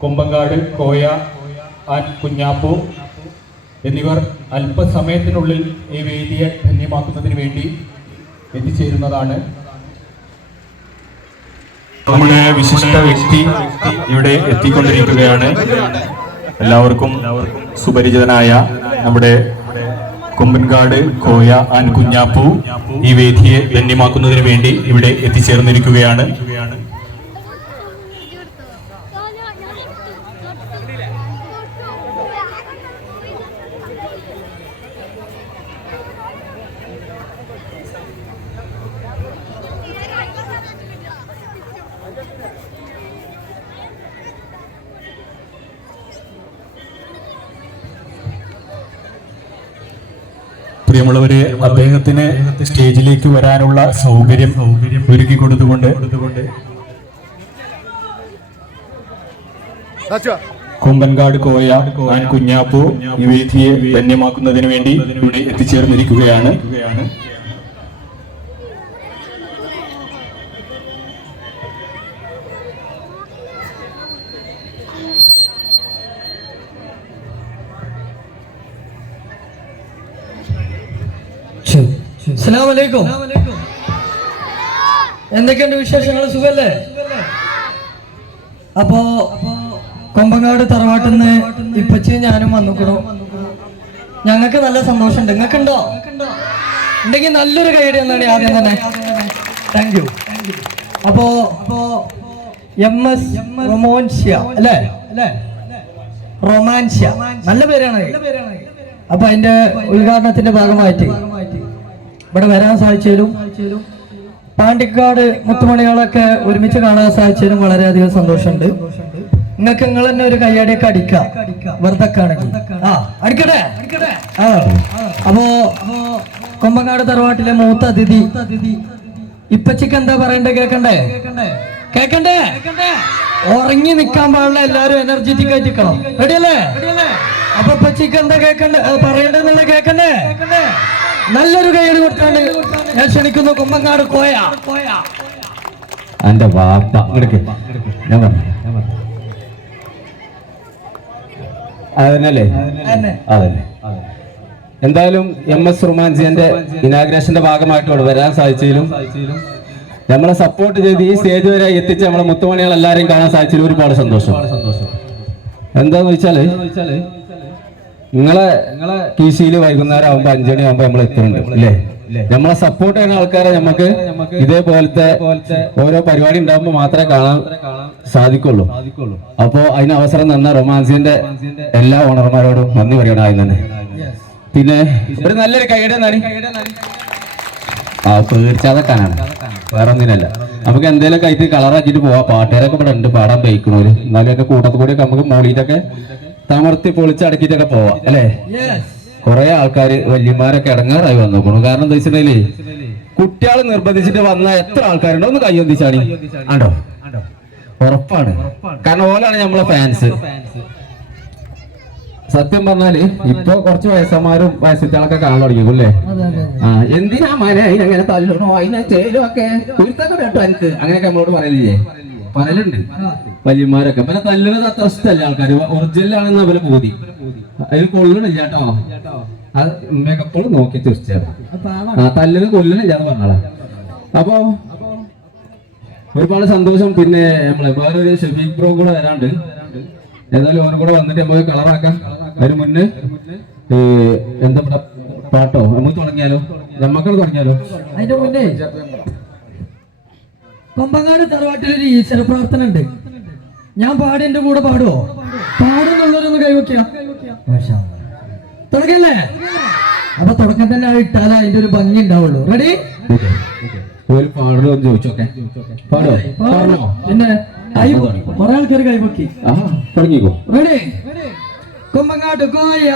Kombankad Koya and Kunjappu എന്നിവർ അല്പസമയത്തിനുള്ളിൽ ഈ വേദിയെ ധന്യമാക്കുന്നതിന് വേണ്ടി എത്തിച്ചേരുന്നതാണ്. നമ്മുടെ വിശിഷ്ട വ്യക്തി ഇവിടെ എത്തിക്കൊണ്ടിരിക്കുകയാണ്. എല്ലാവർക്കും സുപരിചിതനായ നമ്മുടെ കൊമ്പൻകാട് കോയ ആൻഡ് കുഞ്ഞാപ്പു ഈ വേദിയെ ധന്യമാക്കുന്നതിന് വേണ്ടി ഇവിടെ എത്തിച്ചേർന്നിരിക്കുകയാണ്. പ്രിയമുള്ളവരെ അദ്ദേഹത്തിന് സ്റ്റേജിലേക്ക് വരാനുള്ള സൗകര്യം ഒരുക്കി കൊടുത്തുകൊണ്ട് കുമ്പൻകാട് കോയ ആൻ കുഞ്ഞാപ്പു ഈ വേദിയെ ധന്യമാക്കുന്നതിന് വേണ്ടി ഇവിടെ എത്തിച്ചേർന്നിരിക്കുകയാണ്. അസ്സലാമലൈക്കും. എന്തൊക്കെയുണ്ട് വിശേഷങ്ങൾ? സുഖല്ലേ? അപ്പോ കൊമ്പങ്ങാട് തറവാട്ടിൽ നിന്ന് ഇപ്പച്ചി ഞാനും വന്നുക്കണു. ഞങ്ങൾക്ക് നല്ല സന്തോഷമുണ്ട്. നിങ്ങൾക്കുണ്ടോ? ഉണ്ടെങ്കിൽ നല്ലൊരു കൈഡി എന്നാണ് ആദ്യം തന്നെ. താങ്ക് യു അപ്പോ അപ്പോ എം എസ് റൊമോൻഷ്യ അല്ലേ? അല്ലേ റൊമാൻഷ്യ നല്ല പേരാണ്. അപ്പൊ അതിന്റെ ഉദ്ഘാടനത്തിന്റെ ഭാഗമായിട്ട് ഇവിടെ വരാൻ സാധിച്ചതിലും പാണ്ടിക്കാട് മുത്തുമണികളൊക്കെ ഒരുമിച്ച് കാണാൻ സാധിച്ചതിലും വളരെയധികം സന്തോഷമുണ്ട്. നിങ്ങൾക്ക് നിങ്ങൾ തന്നെ ഒരു കയ്യടിയൊക്കെ അടിക്കാം. വെറുതെക്കാണ് ആ അടിക്കട്ടെ? ആ അപ്പോ കൊമ്പങ്ങാട് തറവാട്ടിലെ മൂത്ത അതിഥി. ഇപ്പച്ചിക്ക് എന്താ പറയണ്ടേ കേക്കണ്ടേ? കേക്കണ്ടേ? ഉറങ്ങി നിക്കാൻ പാടില്ല എല്ലാരും എനർജറ്റിക് ആയിട്ട് റെഡിയല്ലേ? അപ്പൊ ഇപ്പച്ചിക്ക് എന്താ കേക്കണ്ടേ? പറയണ്ടെന്നുള്ള കേക്കണ്ടേ? നല്ലൊരു കൈയ്യടി കൊടുക്കാണ്ട് ഞാൻ ക്ഷണിക്കുന്നു കുമ്മങ്ങാട് കോയ. എന്റെ വാപ്പ ഞാൻ പറഞ്ഞു. അതന്നെ. എന്തായാലും എം എസ് റുമാൻജിന്റെ ഇനാഗ്രേഷന്റെ ഭാഗമായിട്ട് ഇവിടെ വരാൻ സാധിച്ചതിലും നമ്മളെ സപ്പോർട്ട് ചെയ്ത് ഈ സ്റ്റേജ് വരെ എത്തിച്ച് നമ്മളെ മുത്തുമണികൾ എല്ലാരെയും കാണാൻ സാധിച്ചതിൽ ഒരുപാട് സന്തോഷം. എന്താന്ന് വെച്ചാൽ നിങ്ങളെ നിങ്ങളെ സിയിൽ വൈകുന്നേരം ആവുമ്പോ അഞ്ചണി ആവുമ്പോ നമ്മൾ എത്തുന്നുണ്ട് അല്ലേ? നമ്മളെ സപ്പോർട്ട് ചെയ്യുന്ന ആൾക്കാരെ നമുക്ക് ഇതേപോലത്തെ ഓരോ പരിപാടി ഉണ്ടാകുമ്പോൾ മാത്രമേ കാണാൻ സാധിക്കുള്ളൂ. അപ്പോ അതിന് അവസരം തന്ന റൊമാൻസിന്റെ എല്ലാ ഓണർമാരോടും നന്ദി പറയണം ആദ്യം തന്നെ. പിന്നെ ഒരു നല്ലൊരു കൈയുടെ നടി. ആ പേടിച്ചാതക്കാനാണ്. വേറെ ഒന്നിനല്ല നമുക്ക് എന്തെങ്കിലും കഴിച്ച് കളറാക്കിയിട്ട് പോവാം. പാട്ടുകാരൊക്കെ ഇവിടെ ഉണ്ട് പാടാൻ ബൈക്കണോര്. എന്നാലൊക്കെ കൂട്ടത്തിൽ കൂടിയൊക്കെ നമുക്ക് മോളിയിട്ടൊക്കെ തമർത്തി പൊളിച്ചടക്കിട്ടൊക്കെ പോവാം അല്ലേ? കുറെ ആൾക്കാര് വല്യമാരൊക്കെ ഇടങ്ങാറായി വന്നോക്കണു. കാരണം എന്താ വെച്ചിട്ടുണ്ടെങ്കിൽ കുട്ടികൾ നിർബന്ധിച്ചിട്ട് വന്ന എത്ര ആൾക്കാരുണ്ടോ? ഒന്ന് കയ്യൊന്തിച്ചാണി ആണ്ടോ ഉറപ്പാണ്. കാരണം ഓലാണ് നമ്മളെ ഫാൻസ് സത്യം പറഞ്ഞാൽ ഇപ്പൊ കുറച്ച് വയസ്സന്മാരും വയസ്സത്തികളൊക്കെ കാണാൻ തുടങ്ങിക്കും അല്ലേ? ആ എന്തിനാ മന? അതിനങ്ങനെ തല്ലണോ? അതിനെ ചെയ്യലോ ഒക്കെ കുരുത്തൊക്കെ കേട്ടോ എനിക്ക് അങ്ങനെയൊക്കെ നമ്മളോട് പറയലില്ലേ? പറയലുണ്ട് വലിയമാരൊക്കെ പിന്നെ തല്ലുന്നത് അത്ര ഇഷ്ടമല്ല ആൾക്കാർ ഒറിജിനലാണെന്ന് അവരെ ബോധി അതിൽ കൊള്ളണില്ല കേട്ടോ. അത് ഉമ്മയൊക്കെപ്പോഴും നോക്കി തീർച്ചയായിട്ടും ആ തല്ലിന് കൊല്ലണില്ല എന്ന് പറഞ്ഞാളാ. അപ്പോ ഒരുപാട് സന്തോഷം. പിന്നെ നമ്മളെ വേറൊരു ഷെഫീഖ് ബ്രോ കൂടെ വരാണ്ട്. ഏതായാലും ഓരോ കൂടെ വന്നിട്ട് നമുക്ക് കളറാക്കാം. അതിന് മുന്നേ എന്താ പാട്ടോ? നമുക്ക് തുടങ്ങിയാലോ? നമ്മക്കൾ തുടങ്ങിയാലോ? അതിന്റെ മുന്നേ. കൊമ്പങ്ങാട് തറവാട്ടിലൊരു ഈശ്വര പ്രാർത്ഥന ഉണ്ട് ഞാൻ പാടി എന്റെ കൂടെ പാടുവോ? പാടുന്നുള്ളവരൊന്ന് കൈവയ്ക്കാം. തുടങ്ങല്ലേ? അപ്പൊ തുടക്കം തന്നെ അത് ഇട്ടാലേ അതിന്റെ ഒരു ഭംഗി ഉണ്ടാവുള്ളൂ. റെഡി ഒരു പാടലോ എന്ന് ചോദിച്ചോക്കെ. പാടോ. പാടണോ? പിന്നെ കൈ കുറെ ആൾക്കാർ ആ തുടങ്ങിക്കോ. റെഡി കൊമ്പങ്ങാട്ട് കോയ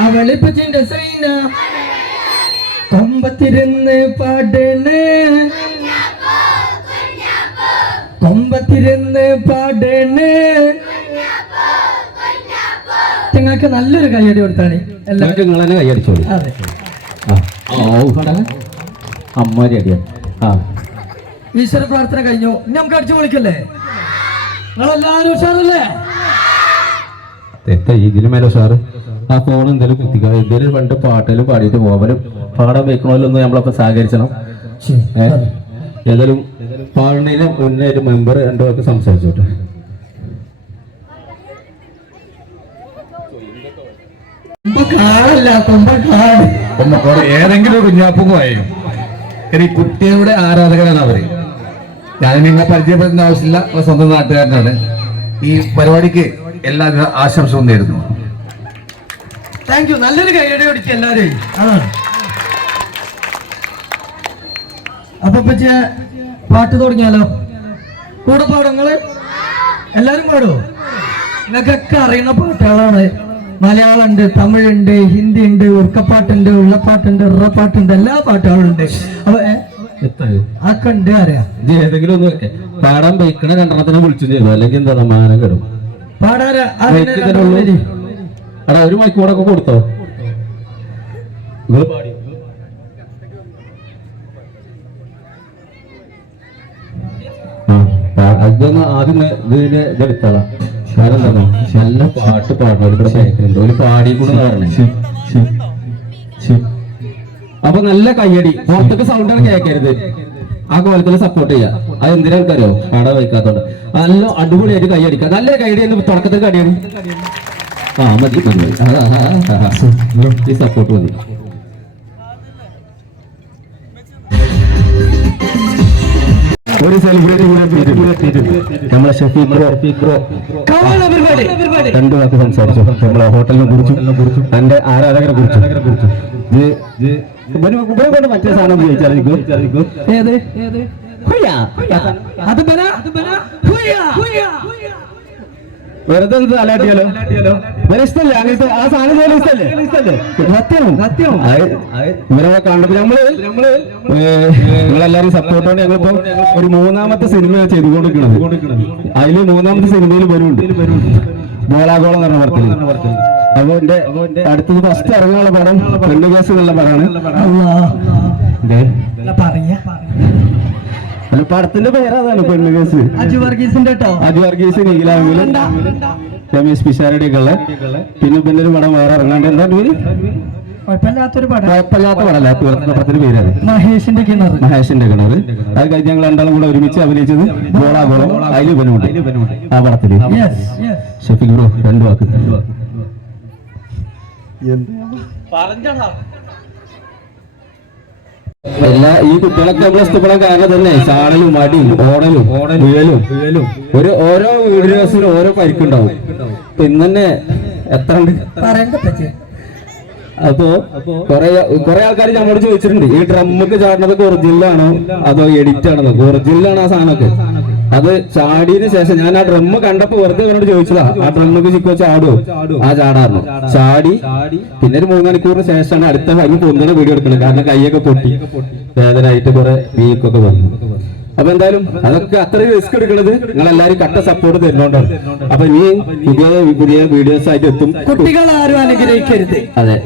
ആ വെളിപ്പച്ചിന്റെ സൈന. കൊമ്പത്തിരുന്ന് പാടണ്. കൊമ്പത്തിരുന്ന് പാടണ്. നിങ്ങൾക്ക് നല്ലൊരു കൈയടി കൊടുത്താണ്. എല്ലാവരും. നിങ്ങൾ തന്നെ കൈയടിച്ചോളൂ അതെ. അമ്മാരി അടിയാ. ആ. ഈശ്വര പ്രാർത്ഥന കഴിഞ്ഞു. ഇനി നമുക്ക് അടിച്ചു പൊളിക്കല്ലേ? നിങ്ങളെല്ലാരും ഉഷാറല്ലേ? തെറ്റാ ഇതിന് മേലെ സാറ് ആ ഫോൺ എന്തെങ്കിലും കുത്തിക്ക. എന്തെങ്കിലും പണ്ട് പാട്ടെല്ലാം പാടിയിട്ട് പോവലും പാടാൻ വെക്കണമല്ലോ ഒന്ന് നമ്മളപ്പോ സഹകരിച്ചണം? ഏതായാലും പാടുന്നതിന് മുന്നേ ഒരു മെമ്പർ രണ്ടു പേർക്ക് സംസാരിച്ചോട്ടെ. കാടല്ല കൊമ്പ കാട് ഒന്നക്കോടെ ഏതെങ്കിലും ഒരു കുഞ്ഞാപ്പുമായും ഇനി കുട്ടിയുടെ ആരാധകരാണ് അവർ? ഞാൻ നിങ്ങളെ പരിചയപ്പെടുന്ന ആവശ്യമില്ല സ്വന്തം നാട്ടുകാരനാണ്. ഈ പരിപാടിക്ക് എല്ലാ ആശംസവും നേരുന്നു. താങ്ക് യു നല്ലൊരു കൈയടി കൊടുക്കുക എല്ലാവരും അതാണ് അപ്പൊ പാട്ട് തുടങ്ങിയാലോ? കൂടെ പാടങ്ങൾ എല്ലാരും പാടുവോ നിങ്ങൾക്കൊക്കെ അറിയുന്ന പാട്ടുകളാണ്. മലയാളം ഉണ്ട് തമിഴുണ്ട് ഹിന്ദി ഉണ്ട് ഉറക്കപ്പാട്ടുണ്ട് ഉള്ളപ്പാട്ടുണ്ട് ഉറപ്പാട്ടുണ്ട് എല്ലാ പാട്ടുകളും ഉണ്ട് അപ്പൊ ആ ഉണ്ട് അറിയാം ഏതെങ്കിലും ഒന്ന് പാടാൻ പൈക്കണ രണ്ടെണ്ണത്തിനെ വിളിച്ചു ചെയ്തു. അല്ലെങ്കിൽ എന്താ മാനം കിടും. പാടാരാ? ഒരു മൈക്ക് കൂടെ കൊടുത്തോ. പാടി ആ, പാ- അതൊന്ന് ആദ്യം ഇതിന്റെ ഇതിന് ഇതെടുത്തോളാം കാരണം എന്താണോ നല്ല പാട്ട് പാടണം ഇവിടെ കേൾക്കുന്നുണ്ട് ഒരു പാടി കൂടെ പാടണേ. അപ്പൊ നല്ല കയ്യടി. പുറത്തൊക്കെ സൗണ്ട് കേൾക്കരുത് ആ കോലത്തിൽ സപ്പോർട്ട് ചെയ്യാം. അത് എന്തിനാ കാര്യോ കട വയ്ക്കാത്തോണ്ട്. നല്ല അടിപൊളിയായിട്ട് കൈയടിക്കുക നല്ല കൈയടി എന്ന് തുടക്കത്തിൽ കടിയാണ് ആ മതി മതി. ഈ സപ്പോർട്ട് മതി. ഒരു സെലിബ്രിറ്റി കൂടെ നമ്മളെ ഷഫീഖ് ബ്രോ. ബ്രോ. പരിപാടി രണ്ടു വാക്ക് സംസാരിച്ചു? നമ്മളെ ഹോട്ടലിനെ കുറിച്ചും എന്റെ ആരാധകരെ കുറിച്ചും. കൊണ്ട് മറ്റേ സാധനം ഏത്? ഏത്? അത് ബന. ഹുയ്യാ ഹുയ്യാ വെറുതെ ഒന്ന് തലാട്ടിയാലോ ഇവരെ ഇഷ്ടല്ലേ? അങ്ങനത്തെ ആ സാധനം പോലെ ഇഷ്ടല്ലേ? സത്യം. സത്യം. ഇവരൊക്കെ കണ്ടപ്പോ നമ്മൾ നമ്മൾ നിങ്ങളെല്ലാരും സപ്പോർട്ടോടെ ഞങ്ങളിപ്പോ ഒരു മൂന്നാമത്തെ സിനിമ ചെയ്തുകൊണ്ടിരിക്കുന്നത് അതിൽ മൂന്നാമത്തെ സിനിമയിൽ വരുന്നുണ്ട്. ബോളാഗോളം എന്ന് പറഞ്ഞ അപ്പൊ എന്റെ അടുത്തത് ഫസ്റ്റ് ഇറങ്ങാനുള്ള പടം പെണ്ണു കേസ് എന്നുള്ള പടമാണ്. പറയാ. പടത്തിന്റെ പേരതാണ് പെണ്ണു കേസ്. അജു വർഗീസിന്റെ കേട്ടോ. അജു വർഗീസ് രമേശ് പിഷാരുടെ ഒക്കെ ഉള്ള. പിന്നെ പിന്നെ ഒരു പടം വേറെ ഇറങ്ങാണ്ട്. എന്താ പേര്? കുഴപ്പമില്ലാത്തൊരു പടം. കുഴപ്പമില്ലാത്ത പടമല്ല പടത്തിന്റെ പേരത്. മഹേഷിന്റെ കിണർ. മഹേഷിന്റെ കിണർ. അത് കഴിഞ്ഞ് ഞങ്ങൾ രണ്ടാളും കൂടെ ഒരുമിച്ച് അഭിനയിച്ചത് ഗോളാഗോളം അതിൽ ഇവനുണ്ട് ആ പടത്തിൽ. ഷഫീഖ് ബ്രോ രണ്ടു വാക്ക്. എല്ലാ ഈ കുട്ടികളൊക്കെ നമ്മൾ ഇഷ്ടപ്പെടാൻ കാരണം തന്നെ. ചാടലും മടിയും ഓടലും വീഴലും. ഒരു ഓരോ വീഡിയോസിലും ഓരോ പരിക്കുണ്ടാവും. ഇപ്പൊ ഇന്ന് തന്നെ എത്ര ഉണ്ട്? അപ്പോ കൊറേ കൊറേ ആൾക്കാർ നമ്മളോട് ചോദിച്ചിട്ടുണ്ട്. ഈ ഡ്രമ്മൊക്കെ ചാടുന്നത് ഒറിജിനലാണോ അതോ എഡിറ്റ് ആണോ? ഒറിജിനലാണ് ആ സാധനമൊക്കെ? അത് ചാടിയതിന് ശേഷം ഞാൻ ആ ഡ്രമ്മ് കണ്ടപ്പോ വെറുതെ അവനോട് ചോദിച്ചതാ ആ ഡ്രമ്മൊക്കെ ചിക്കോ ചാടോ ആ ചാടാറുണ്ട് ചാടി പിന്നെ ഒരു മൂന്ന് മണിക്കൂറിന് ശേഷമാണ് അടുത്ത അതിന് പൊന്തിനെ വീഡിയോ എടുക്കുന്നത്. കാരണം കൈയൊക്കെ പൊട്ടി. വേദനയായിട്ട് കുറെ വീക്കൊക്കെ വന്നു. അപ്പൊ എന്തായാലും അതൊക്കെ അത്രയും റിസ്ക് എടുക്കുന്നത് നിങ്ങൾ എല്ലാരും കട്ട സപ്പോർട്ട് തരുന്നോണ്ടാണ്. അപ്പൊ ഇനി പുതിയ പുതിയ വീഡിയോസ് ആയിട്ട് എത്തും. കുട്ടികൾ ആരും അനുഗ്രഹിക്കരുത്. അതെ.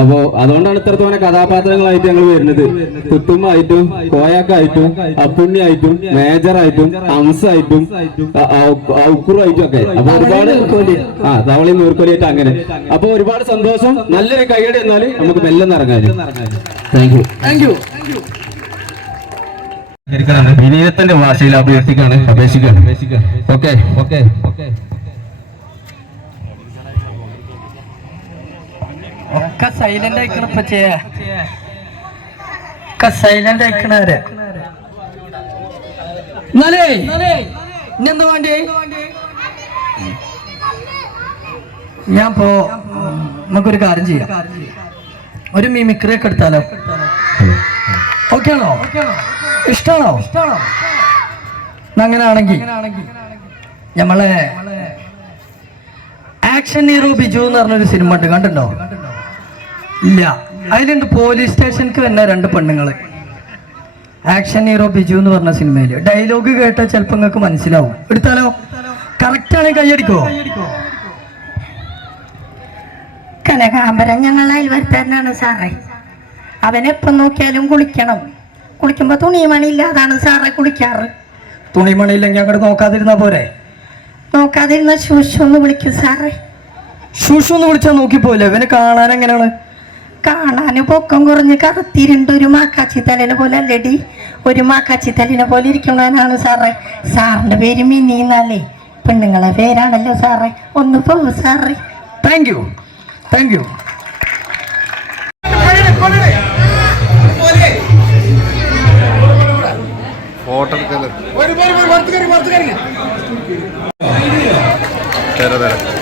അപ്പോ അതുകൊണ്ടാണ് ഇത്രത്തോനെ കഥാപാത്രങ്ങളായിട്ട് ഞങ്ങൾ വരുന്നത്. കുട്ടുമായിട്ടും കോയാക്കായിട്ടും അപ്പുണ്ണിയായിട്ടും മേജറായിട്ടും ഹംസായിട്ടും ഔക്കുറായിട്ടും ഒക്കെ. അപ്പൊ ഒരുപാട് ആ തവളി നൂർക്കൊലിയായിട്ട് അങ്ങനെ. അപ്പൊ ഒരുപാട് സന്തോഷം. നല്ലൊരു കൈയടി എന്നാൽ നമുക്ക് മെല്ലെ ഇറങ്ങാനും താങ്ക് യു താങ്ക് യു വിനീതത്തിന്റെ ഭാഷയിൽ അഭ്യർത്ഥിക്കാണ്. അപേക്ഷിക്കാണ് okay okay okay okay silent ആയിക്കണ പറ്റിയ ഒക്കെ സൈലന്റ് ആയിക്കണവരെ എന്നാലേ ഇനി വേണ്ടി? ഞാൻ പോ. നമുക്കൊരു കാര്യം ചെയ്യാം. ഒരു മിമിക്രി ഒക്കെ എടുത്താലോ? ഓക്കെ ആണോ? ഇഷ്ടമാണോ അങ്ങനെയാണെങ്കിൽ നമ്മളെ ആക്ഷൻ ഹീറോ ബിജു എന്ന് പറഞ്ഞൊരു സിനിമ ഉണ്ട്. കണ്ടുണ്ടോ ഇല്ല. അതിലുണ്ട് പോലീസ് സ്റ്റേഷനിക്ക് തന്നെ രണ്ട് പെണ്ണുങ്ങൾ. ആക്ഷൻ ഹീറോ ബിജു എന്ന് പറഞ്ഞ സിനിമയിൽ. ഡയലോഗ് കേട്ടാൽ ചിലപ്പോൾ നിങ്ങൾക്ക് മനസ്സിലാവും. എടുത്താലോ? കറക്റ്റ് ആണെങ്കിൽ കൈയടിക്കോ കനകാമ്പരം ഞങ്ങൾ അയൽവരുത്താനാണ് സാറേ. അവനെപ്പം നോക്കിയാലും കുളിക്കണം. കുളിക്കുമ്പോൾ തുണിമണി ഇല്ലാതാണ് സാറേ കുളിക്കാറ്. തുണിമണിയില്ലെങ്കിൽ അങ്ങോട്ട് നോക്കാതിരുന്നാ പോരെ? നോക്കാതിരുന്ന ശുശു ഒന്ന് വിളിക്കും സാറേ. ശുശു എന്ന് വിളിച്ചാൽ നോക്കിപ്പോയില്ലേ അവന് കാണാൻ എങ്ങനെയാണ്? കാണാൻ പൊക്കം കുറഞ്ഞ് കറുത്തിരുണ്ട് ഒരു മാക്കാച്ചി തലേനെ പോലെ അല്ലടി? ഒരു മാക്കാച്ചി തലേനെ പോലെ ഇരിക്കുന്നവനാണ് സാറേ. സാറിന്റെ പേര് മിനി എന്നല്ലേ പെണ്ണുങ്ങളെ പേരാണല്ലോ സാറേ. ഒന്ന് പോ സാറേ. Thank you thank you photo എടുക്കൽ തരാം തരാം.